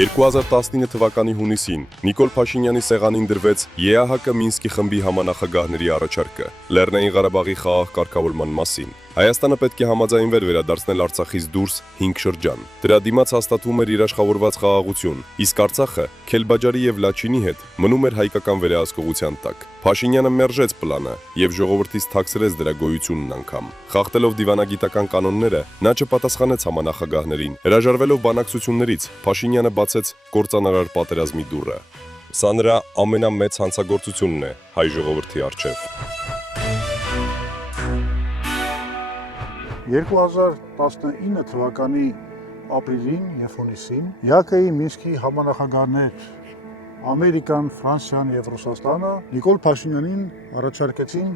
2019 թվականի հունիսին Նիկոլ Փաշինյանի սեղանին դրվեց ԵԱՀԿ Մինսկի խմբի համանախագահների առաջարկը Լեռնային Ղարաբաղի խաղաղ կարգավորման մասին։ Հայաստանը պետք է համաձայնվեր վերադարձնել Արցախից դուրս 5 շրջան։ Դրա դիմաց հաստատվում էր իր աշխատավորված խաղաղություն, իսկ Արցախը Քելբաջարի եւ Լաչինի հետ մնում էր հայկական վերահսկողության տակ։ Փաշինյանը մերժեց պլանը եւ ժողովրդից թաքցրեց դրա գոյությունն անգամ։ Խախտելով դիվանագիտական կանոնները, նա չպատասխանեց համանախագահներին։ Հրաժարվելով բանակցություններից, Փաշինյանը բացեց կործանարար պատերազմի դուռը։ Սա նրա ամենամեծ հանցագործությունն է հայ ժողովրդի առջև։ 2019 թվականի ապրիլին եւ հունիսին ԵԱՀԿ-ի Մինսկի համանախագահներ Ամերիկան, Ֆրանսիան եւ Ռուսաստանը Նիկոլ Փաշինյանին առաջարկեցին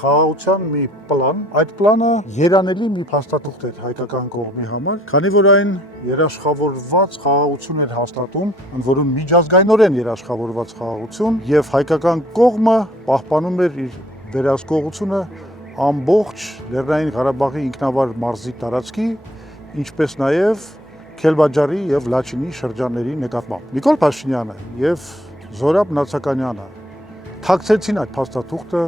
խաղաղության մի պլան։ Այդ պլանը երանելի մի փաստաթուղթ էր հայկական կողմի համար, քանի որ այն երաշխավորված խաղաղություն էր հաստատում, ընդ որում միջազգայինորեն երաշխավորված խաղաղություն, եւ հայկական կողմը պահպանում էր իր վերահսկողությունը ամբողջ Լեռնային Ղարաբաղի ինքնավար մարզի տարածքի, ինչպես նաեւ Քելբաջարի եւ Լաչինի շրջանների նկատմամբ։ Նիկոլ Փաշինյանը եւ Զորաբ Նացականյանը թաքցեցին այդ փաստաթուղթը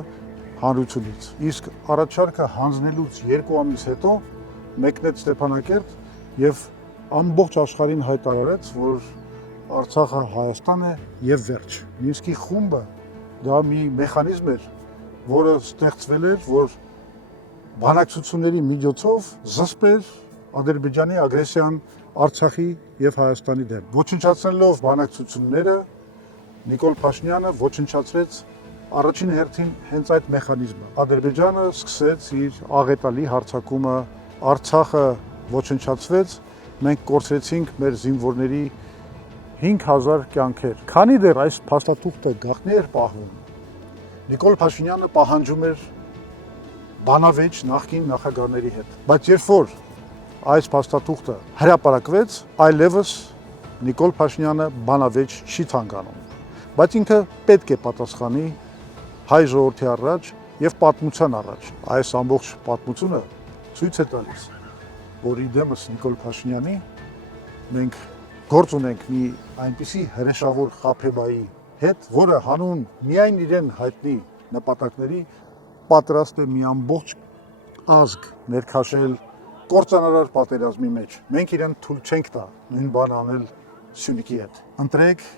հանրությունից։ Իսկ առաջարկը հանձնելուց 2 ամիս հետո մեկնեց Ստեփանակերտ եւ ամբողջ աշխարհին հայտարարեց, որ Արցախը Հայաստան է եւ վերջ։ Մինսկի խումբը դա մի մեխանիզմ էր, որը ստեղծվել էր, որ բանակցությունների միջոցով զսպեր Ադրբեջանի ագրեսիան Արցախի եւ Հայաստանի դեմ։ Ոչնչացնելով բանակցությունները, Նիկոլ Փաշինյանը ոչնչացրեց առաջին հերթին հենց այդ մեխանիզմը։ Ադրբեջանը սկսեց իր աղետալի հարձակումը, Արցախը ոչնչացվեց, մենք կորցրեցինք մեր զինվորների 5000 կյանքեր։ Քանի դեռ այս փաստաթուղթը գաղտնի էր պահվում, Նիկոլ Փաշինյանը պահանջում էր բանավեճ նախկին նախագահների հետ։ Բայց երբ որ այս փաստաթուղթը հրապարակվեց, այլևս Նիկոլ Փաշինյանը բանավեճ չի ցանկանում։ Բայց ինքը պետք է պատասխանի հայ ժողովրդի առաջ եւ պատմության առաջ։ Այս ամբողջ պատմությունը ցույց է տալիս, որ իդեմս Նիկոլ Փաշինյանի մենք գործ ունենք մի այնպիսի հրեշավոր խաբեբայի հետ, որը հանուն միայն իրեն հայտնի նպատակների պատրաստ է մի ամբողջ ազգ ներքաշել կործանարար պատերազմի մեջ։ Մենք իրեն թույլ չենք տա նույն բանը անել Սյունիքի հետ։ Ընտրեք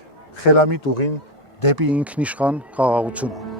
խելամիտ ուղին դեպի ինքնիշխան խաղաղությունը։